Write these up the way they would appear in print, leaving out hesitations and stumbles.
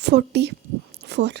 44।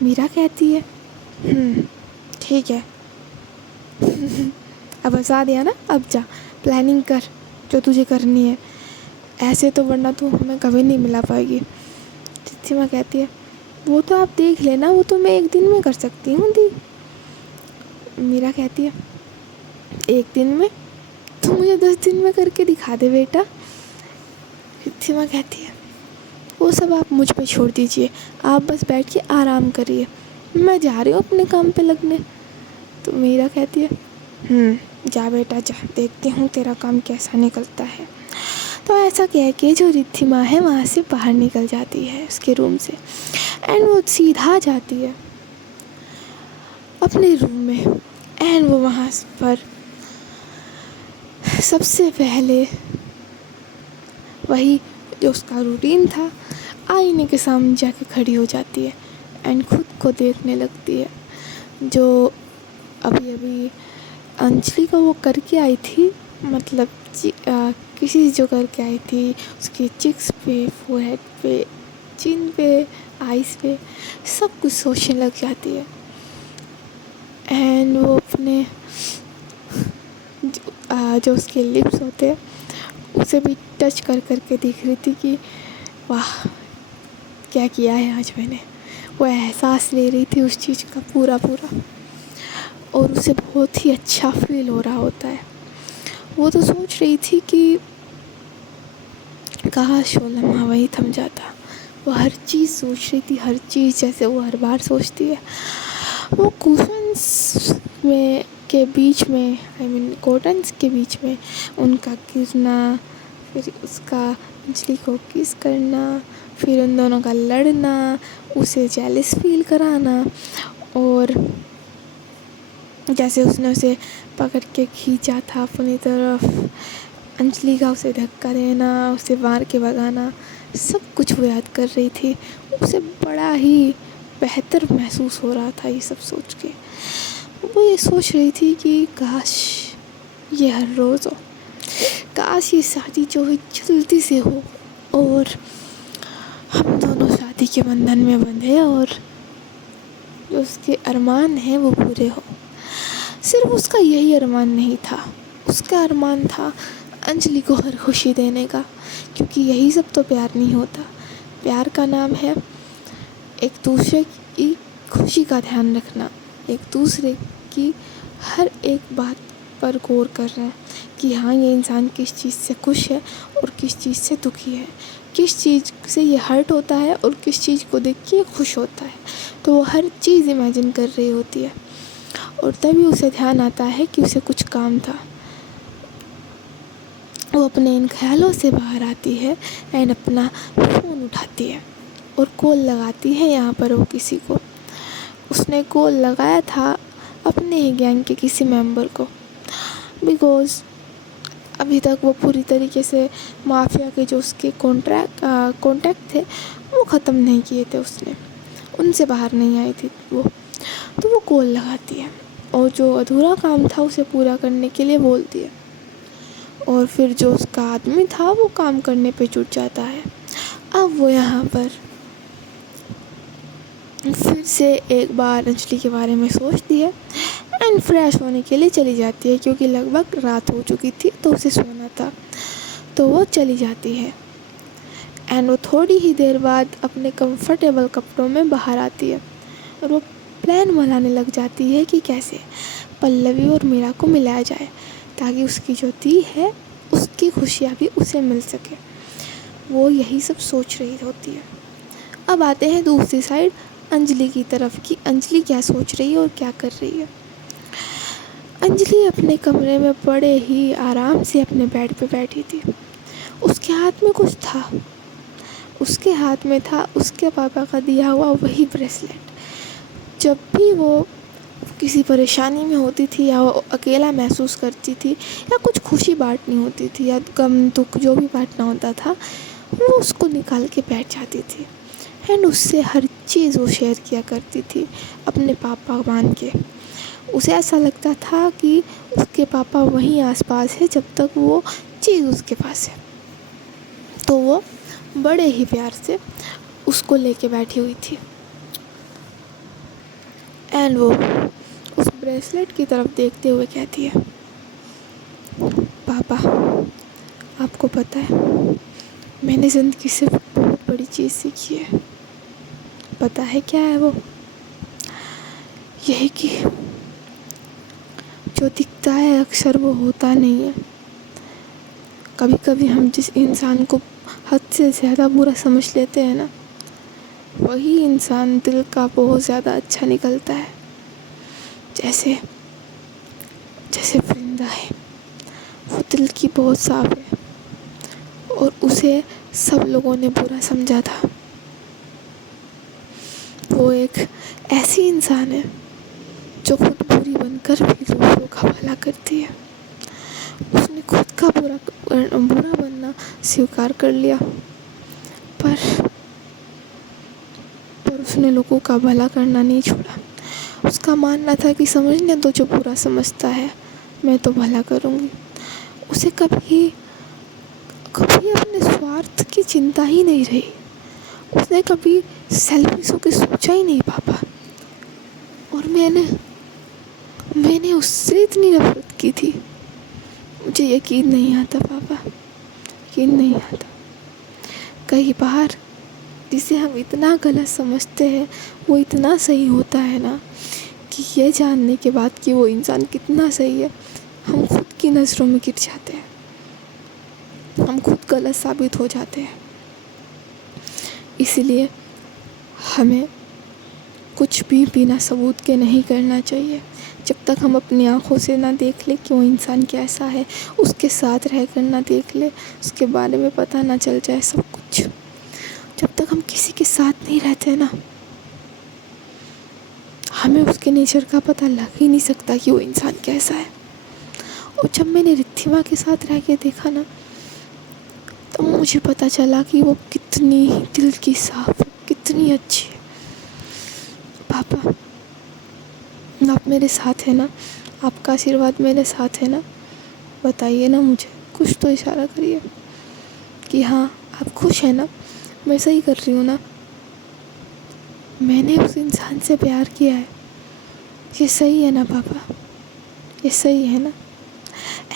میرا کہتی ہے ٹھیک ہے اب ہنسا دیا نا، اب جا پلاننگ کر جو تجھے کرنی ہے، ایسے تو ورنہ تو ہمیں کبھی نہیں ملا پائے گی۔ ردھیما کہتی ہے وہ تو آپ دیکھ لینا، وہ تو میں 1 دن میں کر سکتی ہوں دی۔ میرا کہتی ہے 1 دن میں؟ تو مجھے 10 دن میں کر کے دکھا دے بیٹا۔ ردھیما کہتی ہے وہ سب آپ مجھ پہ چھوڑ دیجئے، آپ بس بیٹھ کے آرام کریے، میں جا رہی ہوں اپنے کام پہ لگنے۔ تو میرا کہتی ہے جا بیٹا جا، دیکھتی ہوں تیرا کام کیسا نکلتا ہے۔ تو ایسا کہہ کے جو ردھیما ہے وہاں سے باہر نکل جاتی ہے اس کے روم سے، اینڈ وہ سیدھا جاتی ہے اپنے روم میں، اینڈ وہ وہاں پر سب سے پہلے وہی جو اس کا روٹین تھا، آئینے کے سامنے جا کے کھڑی ہو جاتی ہے اینڈ خود کو دیکھنے لگتی ہے، جو ابھی انجلی کو وہ کر کے آئی تھی، مطلب کسی جو کر کے آئی تھی اس کے چکس پہ، فور ہیڈ پہ، چین پہ، آئیز پہ، سب کچھ سوچنے لگ جاتی ہے، اینڈ وہ اپنے جو اس کے لپس ہوتے ہیں اسے بھی ٹچ کر کے دیکھ رہی تھی کہ واہ کیا کیا ہے آج میں نے۔ وہ احساس لے رہی تھی اس چیز کا پورا، اور اسے بہت ہی اچھا فیل ہو رہا ہوتا ہے۔ وہ تو سوچ رہی تھی کہ کاش وہ لمحہ وہی تھم جاتا۔ وہ ہر چیز سوچ رہی تھی، ہر چیز جیسے وہ ہر بار سوچتی ہے۔ وہ کوشنس کے بیچ میں کورٹنس کے بیچ میں ان کا گرنا، پھر اس کا انجلی کو کس کرنا، پھر ان دونوں کا لڑنا، اسے جیلس فیل کرانا، اور جیسے اس نے اسے پکڑ کے کھینچا تھا اپنی طرف، انجلی کا اسے دھکا دینا، اسے مار کے بھگانا، سب کچھ وہ یاد کر رہی تھی۔ اسے بڑا ہی بہتر محسوس ہو رہا تھا یہ سب سوچ کے۔ وہ یہ سوچ رہی تھی کہ کاش یہ ہر روز ہو، کاش یہ شادی جو ہے جلدی سے ہو، اور ہم دونوں شادی کے بندھن میں بندھے، اور جو اس کے ارمان ہیں وہ پورے ہو۔ صرف اس کا یہی ارمان نہیں تھا، اس کا ارمان تھا انجلی کو ہر خوشی دینے کا، کیونکہ یہی سب تو پیار نہیں ہوتا۔ پیار کا نام ہے ایک دوسرے کی خوشی کا دھیان رکھنا، ایک دوسرے کی ہر ایک بات پر غور کرنا کہ ہاں یہ انسان کس چیز سے خوش ہے اور کس چیز سے دکھی ہے، کس چیز سے یہ ہرٹ ہوتا ہے اور کس چیز کو دیکھ کے خوش ہوتا ہے۔ تو وہ ہر چیز امیجن کر رہی ہوتی ہے، اور تبھی اسے دھیان آتا ہے کہ اسے کچھ کام تھا۔ وہ اپنے ان خیالوں سے باہر آتی ہے اینڈ اپنا فون اٹھاتی ہے اور کال لگاتی ہے یہاں پر وہ کسی کو۔ اس نے کال لگایا تھا اپنے ہی گینگ کے کسی ممبر کو، بیکاز ابھی تک وہ پوری طریقے سے مافیا کے جو اس کے کانٹیکٹ تھے وہ ختم نہیں کیے تھے، اس نے ان سے باہر نہیں آئی تھی وہ، تو وہ کال لگاتی ہے اور جو ادھورا کام تھا اسے پورا کرنے کے لیے بولتی ہے، اور پھر جو اس کا آدمی تھا وہ کام کرنے پہ جٹ جاتا ہے۔ اب وہ یہاں پر پھر سے ایک بار انجلی کے بارے میں سوچتی ہے اینڈ فریش ہونے کے لیے چلی جاتی ہے، کیونکہ لگ بھگ رات ہو چکی تھی تو اسے سونا تھا، تو وہ چلی جاتی ہے، اینڈ وہ تھوڑی ہی دیر بعد اپنے کمفرٹیبل کپڑوں میں باہر آتی ہے، اور وہ پلان بنانے لگ جاتی ہے کہ کیسے پلوی اور میرا کو ملایا جائے تاکہ اس کی جو دی ہے اس کی خوشیاں بھی اسے مل سکے۔ وہ یہی سب سوچ رہی ہوتی ہے۔ اب آتے ہیں دوسری سائڈ انجلی کی طرف کہ انجلی کیا سوچ رہی ہے اور کیا کر رہی ہے۔ انجلی اپنے کمرے میں بڑے ہی آرام سے اپنے بیڈ پہ بیٹھی تھی، اس کے ہاتھ میں کچھ تھا، اس کے ہاتھ میں تھا اس کے پاپا کا دیا ہوا وہی بریسلیٹ۔ جب بھی وہ کسی پریشانی میں ہوتی تھی یا وہ اکیلا محسوس کرتی تھی یا کچھ خوشی بانٹنی ہوتی تھی یا غم دکھ جو بھی بانٹنا ہوتا تھا، وہ اس کو نکال کے بیٹھ جاتی تھی اینڈ اس سے ہر چیز وہ شیئر کیا کرتی تھی اپنے پاپا مان کے۔ اسے ایسا لگتا تھا کہ اس کے پاپا وہیں آس پاس ہے جب تک وہ چیز اس کے پاس ہے، تو وہ بڑے ہی پیار سے اس کو لے کے بیٹھی ہوئی تھی۔ اینڈ وہ اس بریسلیٹ کی طرف دیکھتے ہوئے کہتی ہے، پاپا آپ کو پتہ ہے میں نے زندگی سے بہت بڑی چیز سیکھی ہے. پتہ ہے کیا ہے وہ؟ یہی کہ جو دکھتا ہے اکثر وہ ہوتا نہیں ہے. کبھی کبھی ہم جس انسان کو حد سے زیادہ برا سمجھ لیتے ہیں نا، وہی انسان دل کا بہت زیادہ اچھا نکلتا ہے. جیسے پرندہ ہے، وہ دل کی بہت صاف ہے اور اسے سب لوگوں نے برا سمجھا تھا. وہ ایک ایسی انسان ہے جو خود بری بن کر بھی دوسروں کا بھلا کرتی ہے. اس نے خود کا برا بننا سویکار کر لیا، پر اس نے لوگوں کا بھلا کرنا نہیں چھوڑا. اس کا ماننا تھا کہ سمجھنے تو جو برا سمجھتا ہے، میں تو بھلا کروں گی. اسے کبھی اپنے سوارتھ کی چنتا ہی نہیں رہی. اس نے کبھی سیلفش ہو کے سوچا ہی نہیں پاپا. اور میں نے اس سے اتنی نفرت کی تھی. مجھے یقین نہیں آتا پاپا، یقین نہیں آتا. کئی بار جسے ہم اتنا غلط سمجھتے ہیں وہ اتنا صحیح ہوتا ہے نا، کہ یہ جاننے کے بعد کہ وہ انسان کتنا صحیح ہے، ہم خود کی نظروں میں گر جاتے ہیں. ہم خود غلط ثابت ہو جاتے ہیں. اسی لیے ہمیں کچھ بھی بنا ثبوت کے نہیں کرنا چاہیے. جب تک ہم اپنی آنکھوں سے نہ دیکھ لیں کہ وہ انسان کیسا ہے، اس کے ساتھ رہ کر نہ دیکھ لیں، اس کے بارے میں پتہ نہ چل جائے سب کچھ، جب تک ہم کسی کے ساتھ نہیں رہتے نا، ہمیں اس کے نیچر کا پتہ لگ ہی نہیں سکتا کہ وہ انسان کیسا ہے. اور جب میں نے ردھیما کے ساتھ رہ کے دیکھا نا، تب مجھے پتہ چلا کہ وہ کتنی دل کی صاف ہے، کتنی اچھی ہے. پاپا آپ میرے ساتھ ہیں نا، آپ کا آشیرواد میرے ساتھ ہے نا. بتائیے نا مجھے، کچھ تو اشارہ کریے کہ ہاں آپ خوش ہیں نا، میں صحیح کر رہی ہوں نا. میں نے اس انسان سے پیار کیا ہے، یہ صحیح ہے نا پاپا، یہ صحیح ہے نا.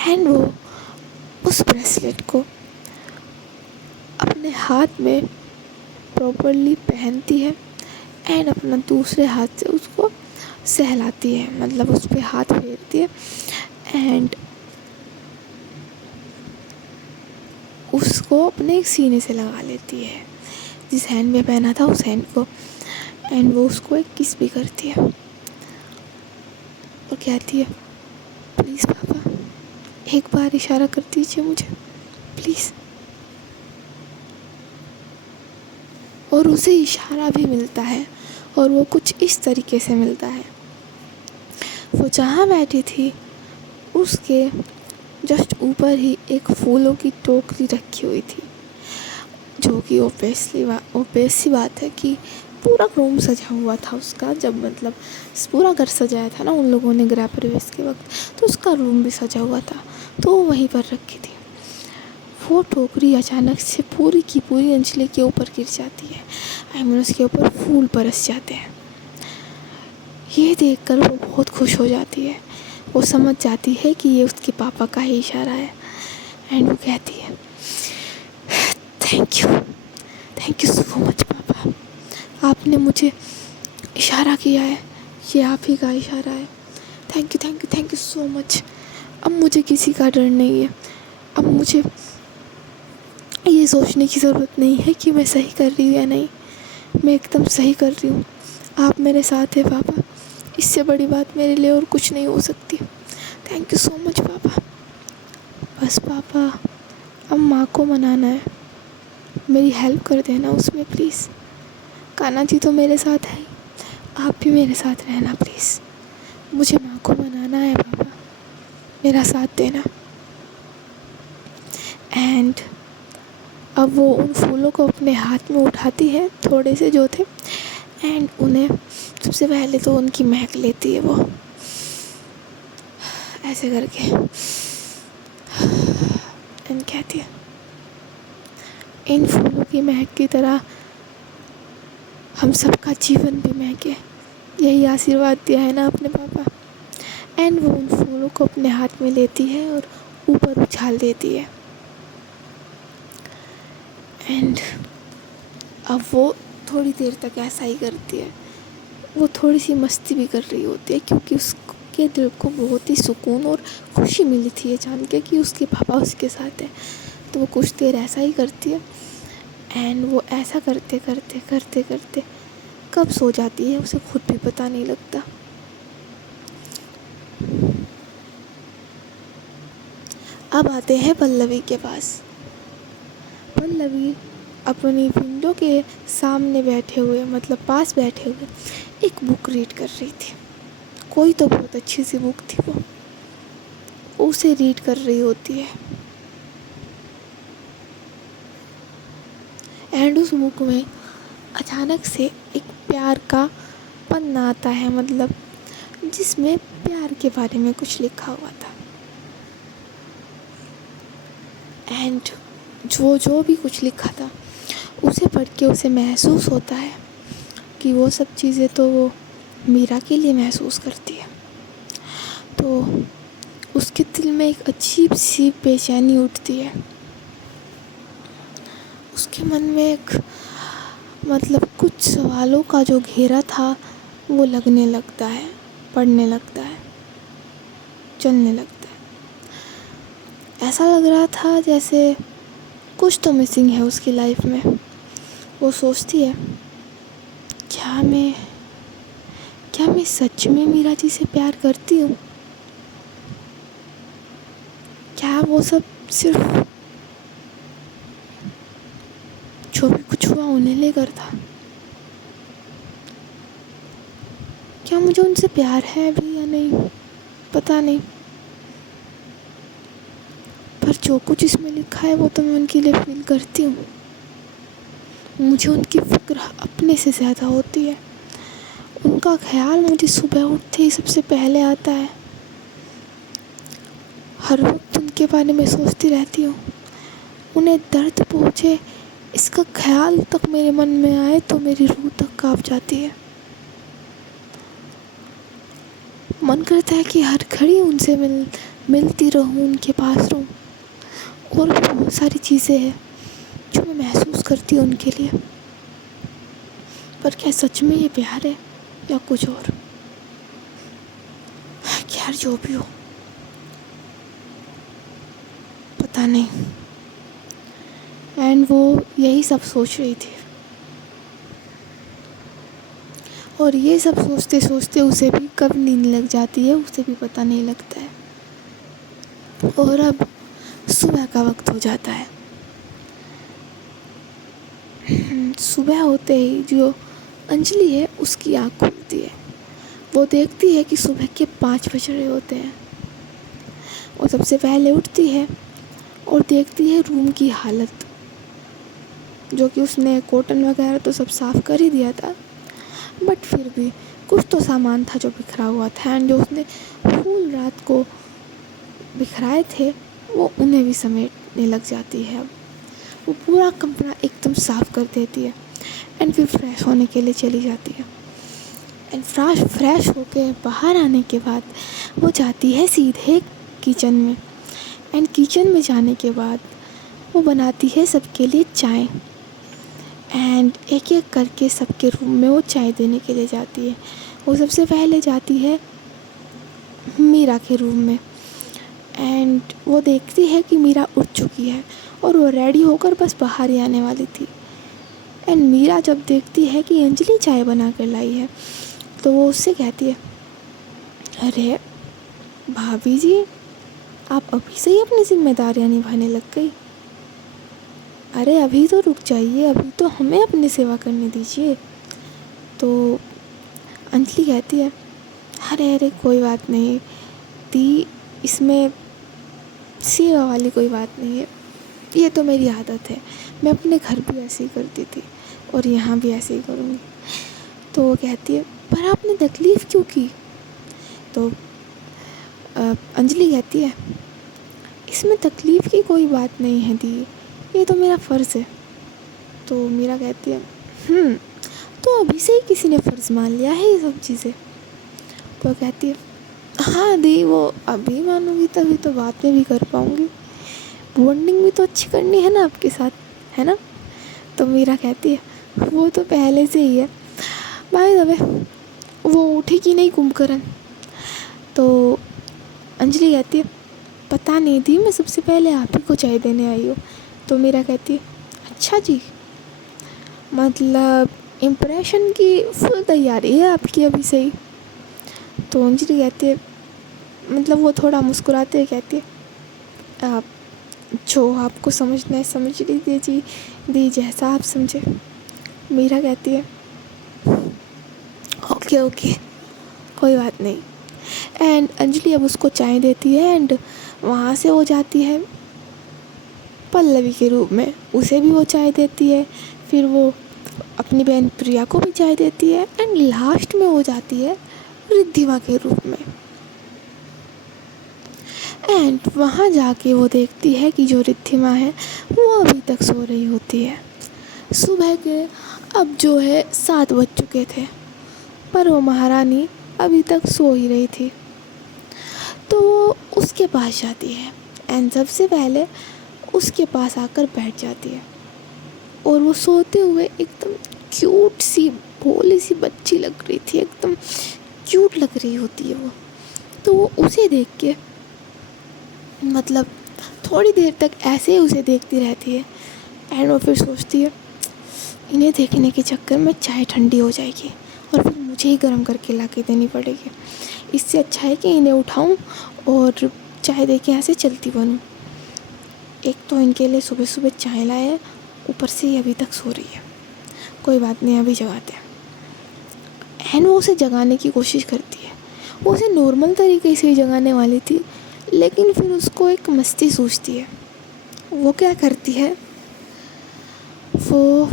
اینڈ وہ اس بریسلیٹ کو اپنے ہاتھ میں پراپرلی پہنتی ہے اینڈ اپنا دوسرے ہاتھ سے اس کو سہلاتی ہے، مطلب اس پہ ہاتھ پھیرتی ہے اینڈ اس کو اپنے سینے سے لگا لیتی ہے. جس ہینڈ میں پہنا تھا اس ہینڈ کو، اینڈ وہ اس کو ایک کس بھی کرتی ہے اور کہتی ہے، پلیز پاپا ایک بار اشارہ کر دیجیے مجھے پلیز. اور اسے اشارہ بھی ملتا ہے اور وہ کچھ اس طریقے سے ملتا ہے. وہ جہاں بیٹھی تھی اس کے جسٹ اوپر ہی ایک پھولوں کی ٹوکری رکھی ہوئی تھی، جو کہ اوبیس سی بات ہے کہ پورا روم سجا ہوا تھا اس کا. جب مطلب پورا گھر سجایا تھا نا ان لوگوں نے گرہ پرویش کے وقت، تو اس کا روم بھی سجا ہوا تھا، تو وہ وہیں پر رکھی تھی. وہ ٹوکری اچانک سے پوری کی پوری انجلی کے اوپر گر جاتی ہے. اس کے اوپر پھول برس جاتے ہیں. یہ دیکھ کر وہ بہت خوش ہو جاتی ہے. وہ سمجھ جاتی ہے کہ یہ اس کے پاپا کا ہی اشارہ ہے. اینڈ وہ کہتی ہے، تھینک یو سو مچ پاپا، آپ نے مجھے اشارہ کیا ہے، یہ آپ ہی کا اشارہ ہے. تھینک یو سو مچ. اب مجھے کسی کا ڈر نہیں ہے. اب مجھے یہ سوچنے کی ضرورت نہیں ہے کہ میں صحیح کر رہی ہوں یا نہیں. میں ایک دم صحیح کر رہی ہوں. آپ میرے ساتھ ہیں پاپا، اس سے بڑی بات میرے لیے اور کچھ نہیں ہو سکتی. تھینک یو سو مچ پاپا. بس پاپا اب ماں کو منانا ہے، میری ہیلپ کر دینا اس میں پلیز. کانا جی تو میرے ساتھ ہے، آپ بھی میرے ساتھ رہنا پلیز. مجھے ماں کو منانا ہے پاپا، میرا ساتھ دینا. اینڈ اب وہ ان پھولوں کو اپنے ہاتھ میں اٹھاتی ہے، تھوڑے سے جو تھے، اینڈ انہیں سب سے پہلے تو ان کی مہک لیتی ہے وہ ایسے کر کے، اینڈ کہتی ہے، ان پھولوں کی مہک کی طرح ہم سب کا جیون بھی مہکے. یہی آشیرواد دیا ہے نا اپنے پاپا. اینڈ وہ ان پھولوں کو اپنے ہاتھ میں لیتی ہے اور اوپر اچھال دیتی ہے. اینڈ اب وہ تھوڑی دیر تک ایسا ہی کرتی ہے. وہ تھوڑی سی مستی بھی کر رہی ہوتی ہے کیونکہ اس کے دل کو بہت ہی سکون اور خوشی ملی تھی یہ جان کے کہ اس کے پاپا اس کے ساتھ ہیں. تو وہ کچھ دیر ایسا ہی کرتی ہے. اینڈ وہ ایسا کرتے کرتے کرتے کرتے کب سو جاتی ہے اسے خود بھی پتہ نہیں لگتا. اب آتے ہیں پلوی کے پاس. پلوی اپنی ونڈو کے سامنے بیٹھے ہوئے مطلب پاس بیٹھے ہوئے ایک بک ریڈ کر رہی تھی. کوئی تو بہت اچھی سی بک تھی. وہ اسے ریڈ کر رہی ہوتی ہے. اینڈ اس بک میں اچانک سے ایک پیار کا پنا آتا ہے مطلب جس میں پیار کے بارے میں کچھ لکھا ہوا تھا. اینڈ جو بھی کچھ لکھا تھا اسے پڑھ کے اسے محسوس ہوتا ہے کہ وہ سب چیزیں تو وہ میرا کے لیے محسوس کرتی ہے. تو اس کے دل میں ایک عجیب سی بے چینی اٹھتی ہے. اس کے من میں ایک مطلب کچھ سوالوں کا جو گھیرا تھا وہ لگنے لگتا ہے, پڑنے لگتا ہے, چلنے لگتا ہے. ایسا لگ رہا تھا جیسے کچھ تو مسنگ ہے اس کی لائف میں. وہ سوچتی ہے کیا میں سچ میں میرا جی سے پیار کرتی ہوں؟ کیا وہ سب صرف جو بھی کچھ ہوا انہیں لے کر تھا؟ کیا مجھے ان سے پیار ہے ابھی یا نہیں پتہ نہیں. پر جو کچھ اس میں لکھا ہے وہ تو میں ان کے لیے فیل کرتی ہوں. مجھے ان کی فکر اپنے سے زیادہ ہوتی ہے. ان کا خیال مجھے صبح اٹھتے ہی سب سے پہلے آتا ہے. ہر وقت ان کے بارے میں سوچتی رہتی ہوں. انہیں درد پہنچے اس کا خیال تک میرے من میں آئے تو میری روح تک کانپ جاتی ہے. من کرتا ہے کہ ہر گھڑی ان سے ملتی رہوں, ان کے پاس رہوں. اور بھی بہت ساری چیزیں ہیں جو میں محسوس کرتی ہوں ان کے لیے. پر کیا سچ میں یہ پیار ہے یا کچھ اور؟ خیر جو بھی ہو پتہ نہیں. اینڈ وہ یہی سب سوچ رہی تھی. اور یہ سب سوچتے سوچتے اسے بھی کب نیند لگ جاتی ہے اسے بھی پتہ نہیں لگتا ہے. اور اب صبح کا وقت ہو جاتا ہے. صبح ہوتے ہی جو انجلی ہے اس کی آنکھ کھلتی ہے. وہ دیکھتی ہے کہ صبح کے 5 بج رہے ہوتے ہیں. وہ سب سے پہلے اٹھتی ہے اور دیکھتی ہے روم کی حالت, جو کہ اس نے کاٹن وغیرہ تو سب صاف کر ہی دیا تھا, بٹ پھر بھی کچھ تو سامان تھا جو بکھرا ہوا تھا. اینڈ جو اس نے پھول رات کو بکھرائے تھے وہ انہیں بھی سمیٹنے لگ جاتی ہے. اب وہ پورا کمرہ ایک دم صاف کر دیتی ہے. اینڈ پھر فریش ہونے کے لیے چلی جاتی ہے. اینڈ فریش ہو کے باہر آنے کے بعد وہ جاتی ہے سیدھے کچن میں. اینڈ کچن میں جانے کے بعد وہ بناتی ہے سب کے لیے چائے. اینڈ ایک ایک کر کے سب کے روم میں وہ چائے دینے کے لیے جاتی ہے. وہ سب سے پہلے جاتی ہے میرا کے روم میں. اینڈ وہ دیکھتی ہے کہ میرا اٹھ چکی ہے اور وہ ریڈی ہو کر بس باہر ہی آنے والی تھی. اینڈ میرا جب دیکھتی ہے کہ انجلی چائے بنا کر لائی ہے تو وہ اس سے کہتی ہے, ارے بھابھی جی آپ ابھی سے ہی اپنی ذمہ داریاں نبھانے لگ گئی. ارے ابھی تو رک جائیے, ابھی تو ہمیں اپنی سیوا کرنے دیجیے. تو انجلی کہتی ہے ارے کوئی بات نہیں دی, اس میں سیوا والی کوئی بات نہیں ہے, یہ تو میری عادت ہے, میں اپنے گھر بھی ایسے ہی کرتی تھی اور یہاں بھی ایسے ہی کروں گی. تو وہ کہتی ہے پر آپ نے تکلیف کیوں کی؟ تو انجلی کہتی ہے اس میں تکلیف کی کوئی بات نہیں ہے دی, یہ تو میرا فرض ہے. تو میرا کہتی ہے تو ابھی سے ہی کسی نے فرض مان لیا ہے یہ سب چیزیں. تو وہ کہتی ہے ہاں دی وہ ابھی مانوں گی تبھی تو بعد میں بھی کر پاؤں گی, بانڈنگ بھی تو اچھی کرنی ہے نا آپ کے ساتھ, ہے نا. تو میرا کہتی ہے وہ تو پہلے سے ہی ہے. بائی دا وے وہ اٹھے کہ نہیں کمبکرن. تو انجلی کہتی ہے پتہ نہیں دی, میں سب سے پہلے آپ ہی کو چائے دینے آئی ہوں. تو میرا کہتی ہے اچھا جی, مطلب امپریشن کی فل تیاری ہے آپ کی ابھی سے ہی. تو انجلی کہتی ہے مطلب وہ تھوڑا مسکراتے ہوئے کہتی ہے آپ جو آپ کو سمجھنا ہے سمجھ لیجیے جی دی, جیسا آپ سمجھے. میرا کہتی ہے اوکے اوکے کوئی بات نہیں. اینڈ انجلی اب اس کو چائے دیتی ہے اینڈ وہاں سے وہ جاتی ہے پلوی کے روپ میں, اسے بھی وہ چائے دیتی ہے. پھر وہ اپنی بہن پریا کو بھی چائے دیتی ہے اینڈ لاسٹ میں وہ جاتی ہے ردھیما کے روپ میں. اینڈ وہاں جا کے وہ دیکھتی ہے کہ جو ردھیما ہے وہ ابھی تک سو رہی ہوتی ہے. صبح کے اب جو ہے 7 بج چکے تھے پر وہ مہارانی ابھی تک سو ہی رہی تھی. تو وہ اس کے پاس جاتی ہے اینڈ سب سے پہلے اس کے پاس آ کر بیٹھ جاتی ہے. اور وہ سوتے ہوئے ایک دم کیوٹ سی بھولی سی بچی لگ رہی تھی, ایک دم کیوٹ لگ رہی ہوتی ہے وہ. تو وہ اسے دیکھ کے مطلب تھوڑی دیر تک ایسے ہی اسے دیکھتی رہتی ہے اینڈ وہ پھر سوچتی ہے انہیں دیکھنے کے چکر میں چائے ٹھنڈی ہو جائے گی اور پھر مجھے ہی گرم کر کے لا کے دینی پڑے گی. اس سے اچھا ہے کہ انہیں اٹھاؤں اور چائے دے کے یہاں سے چلتی بنوں. ایک تو ان کے لیے صبح صبح چائے لائے ہیں, اوپر سے ہی ابھی تک سو رہی ہے, کوئی بات نہیں ابھی جگاتے ہیں. اینڈ وہ اسے جگانے کی کوشش کرتی ہے, وہ اسے نارمل طریقے سے ہی جگانے والی تھی لیکن پھر اس کو ایک مستی سوچتی ہے. وہ کیا کرتی ہے, وہ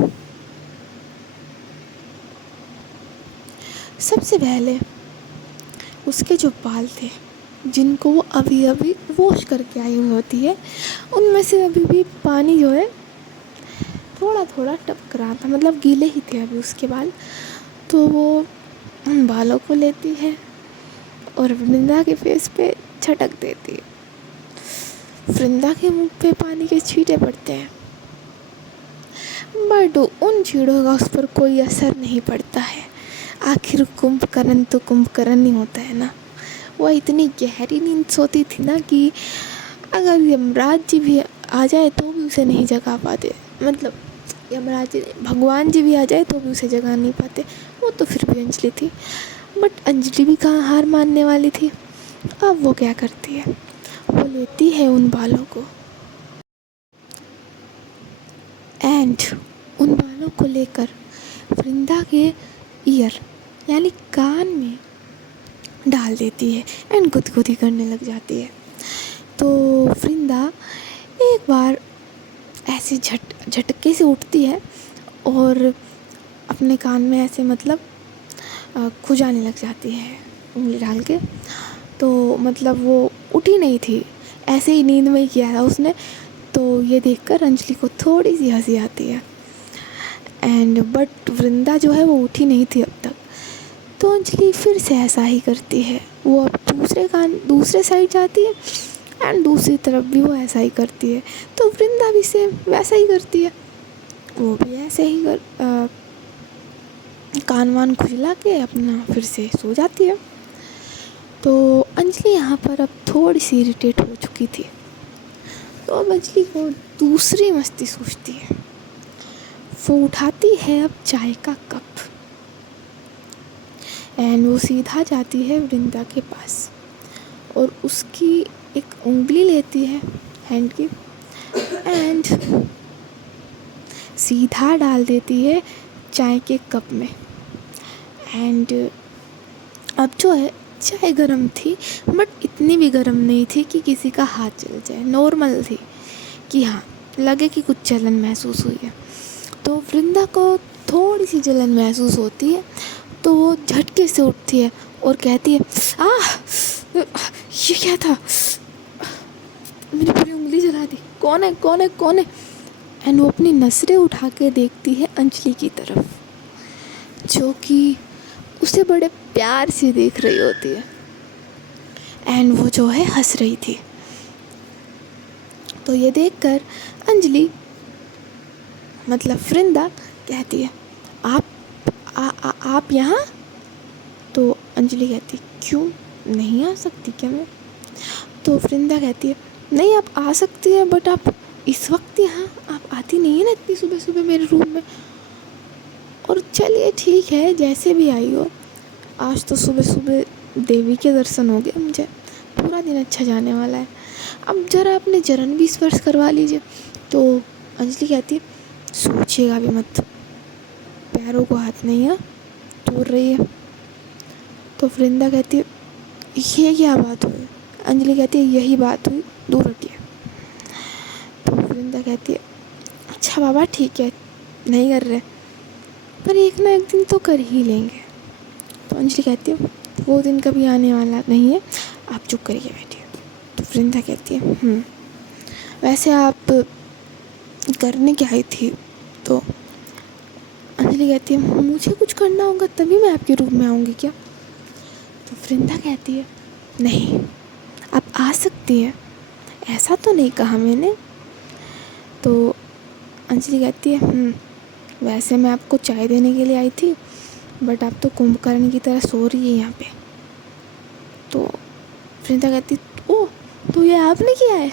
سب سے پہلے اس کے جو بال تھے جن کو وہ ابھی ابھی واش کر کے آئی ہوئی ہوتی ہے ان میں سے ابھی بھی پانی جو ہے تھوڑا تھوڑا ٹپک رہا تھا, مطلب گیلے ہی تھے ابھی اس کے بال. تو وہ ان بالوں کو لیتی ہے اور ورندا کے فیس پہ چھٹک دیتی ہے. ورندا کے منہ پہ پانی کے چھینٹے پڑتے ہیں بٹ ان چھینٹوں کا اس پر کوئی اثر نہیں پڑتا ہے. آخر کمبھکرن تو کمبھکرن ہی ہوتا ہے نا. وہ اتنی گہری نیند سوتی تھی نا کہ اگر یمراج جی بھی آ جائے تو بھی اسے نہیں جگا پاتے, مطلب یمراج جی بھگوان جی بھی آ جائے تو بھی اسے جگا نہیں پاتے. وہ تو پھر بھی انجلی تھی, بٹ انجلی بھی کہاں ہار ماننے والی تھی. اب وہ کیا کرتی ہے, وہ لیتی ہے ان بالوں کو اینڈ ان بالوں کو لے کر ورندا کے ایئر یعنی کان میں ڈال دیتی ہے اینڈ گدگدی کرنے لگ جاتی ہے. تو ورندا ایک بار ایسے جھٹکے سے اٹھتی ہے اور اپنے کان میں ایسے مطلب کھجانے لگ جاتی ہے انگلی ڈال کے. تو مطلب وہ اٹھی نہیں تھی, ایسے ہی نیند میں ہی کیا تھا اس نے. تو یہ دیکھ کر انجلی کو تھوڑی سی ہنسی آتی ہے اینڈ بٹ ورندا جو ہے وہ اٹھی نہیں تھی اب تک. تو انجلی پھر سے ایسا ہی کرتی ہے, وہ اب دوسرے سائڈ جاتی ہے اینڈ دوسری طرف بھی وہ ایسا ہی کرتی ہے. تو ورندا بھی سیم ویسا ہی کرتی ہے, وہ بھی ایسے ہی کان وان کھجلا کے اپنا پھر سے سو جاتی ہے. تو انجلی یہاں پر اب تھوڑی سی اریٹیٹ ہو چکی تھی, تو اب انجلی کو دوسری مستی سوچتی ہے. وہ اٹھاتی ہے اب چائے کا کپ اینڈ وہ سیدھا جاتی ہے ورندا کے پاس اور اس کی ایک انگلی لیتی ہے ہینڈ کی اینڈ سیدھا ڈال دیتی ہے چائے کے کپ میں. اینڈ اب جو ہے چائے گرم تھی بٹ اتنی بھی گرم نہیں تھی کہ کسی کا ہاتھ جل جائے, نارمل تھی کہ ہاں لگے کہ کچھ جلن محسوس ہوئی ہے. تو ورندا کو تھوڑی سی جلن محسوس ہوتی ہے تو وہ جھٹکے سے اٹھتی ہے اور کہتی ہے یہ کیا تھا, میری پوری انگلی جلا دی, کون ہے کون ہے اینڈ وہ اپنی نظریں اٹھا کے دیکھتی ہے انجلی کی طرف جو کہ اسے بڑے پیار سے دیکھ رہی ہوتی ہے، اینڈ وہ جو ہے ہنس رہی تھی. تو یہ دیکھ کر انجلی مطلب فرندا کہتی ہے آپ یہاں؟ تو انجلی کہتی کیوں نہیں آ سکتی کیا میں؟ تو فرندا کہتی ہے نہیں آپ آ سکتی ہیں، بٹ آپ اس وقت یہاں آپ آتی نہیں ہے نا اتنی صبح صبح میرے روم میں. اور چلیے ٹھیک ہے جیسے بھی آئی ہو، آج تو صبح صبح دیوی کے درشن ہو گئے، مجھے پورا دن اچھا جانے والا ہے. اب ذرا اپنے چرن بھی اسپرش کروا لیجیے. تو انجلی کہتی ہے سوچیے گا بھی مت، پیروں کو ہاتھ نہیں ہے، دور رہی ہے. تو فرندا کہتی ہے یہ کیا بات ہوئی؟ انجلی کہتی ہے یہی بات ہوئی، دور رکھیے. تو فرندا کہتی ہے اچھا بابا ٹھیک ہے نہیں کر رہے، پر ایک نہ ایک دن تو کر ہی لیں گے. تو انجلی کہتی ہے وہ دن کبھی آنے والا نہیں ہے، آپ چپ کر کے بیٹھیے. تو فرندا کہتی ہے ویسے آپ کرنے کیا آئی تھی؟ تو انجلی کہتی ہے مجھے کچھ کرنا ہوگا تبھی میں آپ کے روم میں آؤں گی کیا؟ تو فرندا کہتی ہے نہیں آپ آ سکتی ہیں، ایسا تو نہیں کہا میں نے. تو انجلی کہتی ہے ویسے میں آپ کو چائے دینے کے لیے آئی تھی، بٹ آپ تو کمبھکرن کی طرح سو رہی ہے یہاں پہ. تو فرندا کہتی اوہ تو یہ آپ نے کیا ہے؟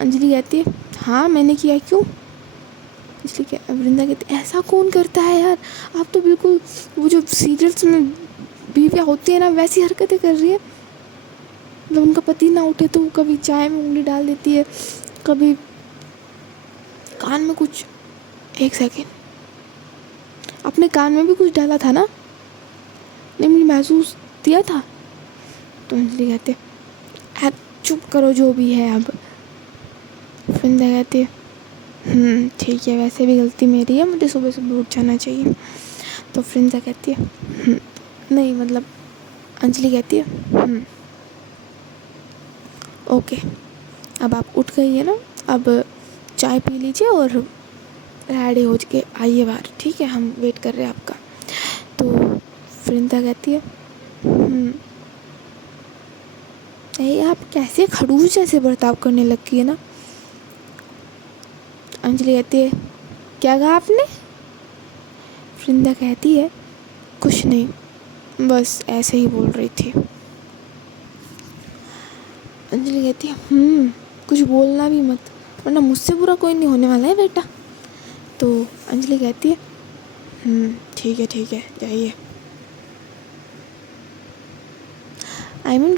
انجلی کہتی ہے ہاں میں نے کیا، کیوں؟ فرندا کہتی ایسا کون کرتا ہے یار، آپ تو بالکل وہ جو سیریلس میں بیویاں ہوتی ہیں نا ویسی حرکتیں کر رہی ہے. جب ان کا پتی نہ اٹھے تو وہ کبھی چائے میں انگلی ڈال دیتی ہے، کبھی کان میں کچھ. ایک سیکنڈ، اپنے کان میں بھی کچھ ڈالا تھا نا؟ نہیں مجھے محسوس دیا تھا. تو انجلی کہتے چپ کرو جو بھی ہے. اب فرندا کہتی ہے ٹھیک ہے ویسے بھی غلطی میری ہے، مجھے صبح صبح اٹھ جانا چاہیے. تو فرندا کہتی ہے نہیں مطلب انجلی کہتی ہے اوکے اب آپ اٹھ گئی ہیں نا، اب چائے پی لیجیے اور ریڈی ہو کے آئیے باہر، ٹھیک ہے ہم ویٹ کر رہے ہیں آپ کا. تو فرندا کہتی ہے آپ کیسے خڑوس جیسے برتاؤ کرنے لگی ہے نا. انجلی کہتی ہے کیا کہا آپ نے؟ فرندا کہتی ہے کچھ نہیں بس ایسے ہی بول رہی تھی. انجلی کہتی ہے کچھ بولنا بھی مت، ورنہ مجھ سے برا کوئی نہیں ہونے والا ہے بیٹا. تو انجلی کہتی ہے ٹھیک ہے جائیے.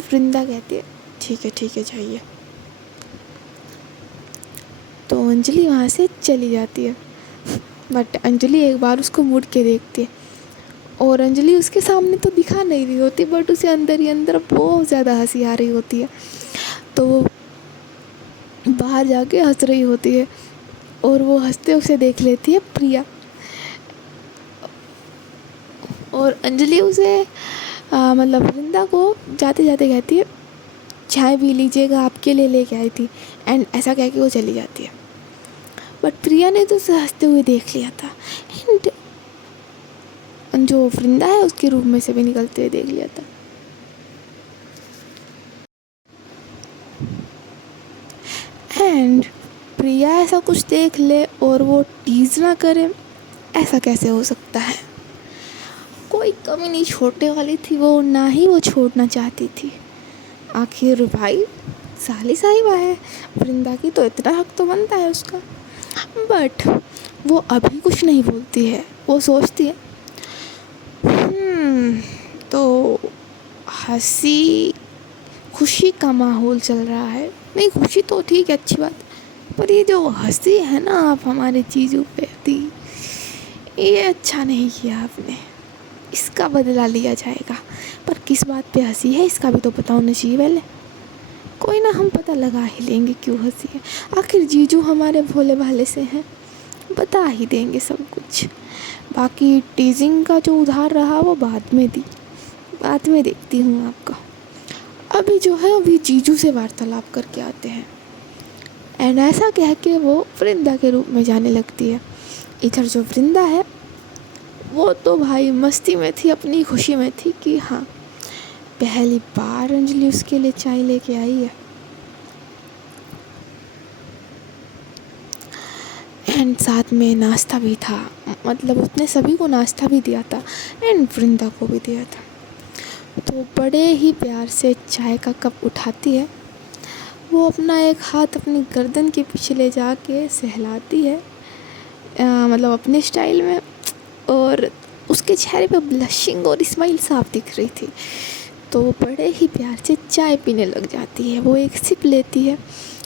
فرندا کہتی ہے ٹھیک ہے جائیے. تو انجلی وہاں سے چلی جاتی ہے، بٹ انجلی ایک بار اس کو مڑ کے دیکھتی ہے، اور انجلی اس کے سامنے تو دکھا نہیں رہی ہوتی، بٹ اسے اندر ہی اندر بہت زیادہ ہنسی آ رہی ہوتی ہے. تو وہ باہر جا کے ہنس رہی ہوتی ہے، اور وہ ہنستے اسے دیکھ لیتی ہے پریا. اور انجلی اسے مطلب فرندا کو جاتے جاتے کہتی ہے چائے پی لیجیے گا آپ کے لیے لے کے آئی تھی، اینڈ ایسا کہہ کے وہ چلی جاتی ہے. بٹ پریا نے تو اسے ہنستے ہوئے دیکھ لیا تھا، اینڈ جو فرندا ہے اس کے روم میں سے بھی نکلتے ہوئے دیکھ لیا تھا. اینڈ پریا ایسا کچھ دیکھ لے اور وہ ٹیز نہ کرے، ایسا کیسے ہو سکتا ہے؟ کوئی کمی نہیں چھوڑنے والی تھی وہ، نہ ہی وہ چھوڑنا چاہتی تھی. آخر بھائی سالی صاحبہ ہے فرندا کی، تو اتنا حق تو بنتا ہے اس کا. بٹ وہ ابھی کچھ نہیں بولتی ہے، وہ سوچتی ہے تو ہنسی خوشی کا ماحول چل رہا ہے، نہیں خوشی تو ٹھیک ہے اچھی بات، پر یہ جو ہنسی ہے نا آپ ہمارے چیزوں پہ دی، یہ اچھا نہیں کیا آپ نے، اس کا بدلہ لیا جائے گا. پر کس بات پہ ہنسی ہے اس کا بھی تو پتہ ہونا چاہیے پہلے. کوئی نہ ہم پتہ لگا ہی لیں گے کیوں ہنسی ہے، آخر جیجو ہمارے بھولے بھالے سے ہیں، بتا ہی دیں گے سب کچھ. باقی ٹیزنگ کا جو ادھار رہا وہ بعد میں دیکھتی ہوں آپ کا. ابھی جو ہے ابھی جیجو سے وارتالاپ کر کے آتے ہیں. اینڈ ایسا کہہ کے وہ فرندا کے روم میں جانے لگتی ہے. ادھر جو فرندا ہے وہ تو بھائی مستی میں تھی، اپنی خوشی میں تھی کہ ہاں پہلی بار انجلی اس کے لیے چائے لے کے آئی ہے. اینڈ ساتھ میں ناشتہ بھی تھا، مطلب اس نے سبھی کو ناشتہ بھی دیا تھا اینڈ ورندا کو بھی دیا تھا. تو بڑے ہی پیار سے چائے کا کپ اٹھاتی ہے، وہ اپنا ایک ہاتھ اپنی گردن کے پیچھے لے جا کے سہلاتی ہے، مطلب اپنے اسٹائل میں، اور اس کے چہرے پہ بلشنگ اور اسمائل صاف دکھ رہی تھی. تو وہ بڑے ہی پیار سے چائے پینے لگ جاتی ہے. وہ ایک سپ لیتی ہے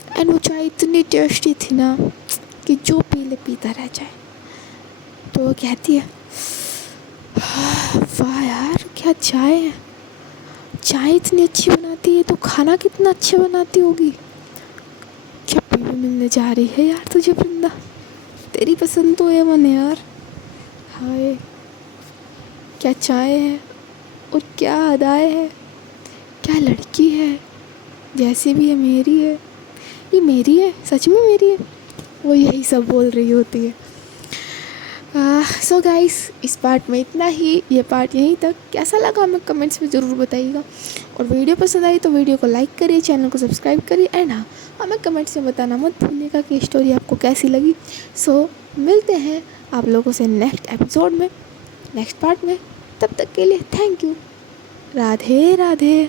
اینڈ وہ چائے اتنی ٹیسٹی تھی نا کہ جو پی لے پیتا رہ جائے. تو وہ کہتی ہے واہ یار کیا چائے ہے، چائے اتنی اچھی بناتی ہے تو کھانا کتنا اچھا بناتی ہوگی. کیا بیوی ملنے جا رہی ہے یار تجھے بندہ، تیری پسند تو A1 ہے یار. ہائے کیا چائے ہے اور کیا ادائے ہے، کیا لڑکی ہے، جیسی بھی ہے میری ہے، یہ میری ہے، سچ میں میری ہے. وہ یہی سب بول رہی ہوتی ہے. سو گائس اس پارٹ میں اتنا ہی، یہ پارٹ یہیں تک. کیسا لگا ہمیں کمنٹس میں ضرور بتائیے گا، اور ویڈیو پسند آئی تو ویڈیو کو لائک کریے، چینل کو سبسکرائب کریے، اینڈ ہاں ہمیں کمنٹس میں بتانا مت بھولیے گا کہ اسٹوری آپ کو کیسی لگی. سو ملتے ہیں آپ لوگوں سے نیکسٹ ایپیسوڈ میں، نیکسٹ پارٹ میں. تب تک کے لیے تھینک یو. رادھے رادھے.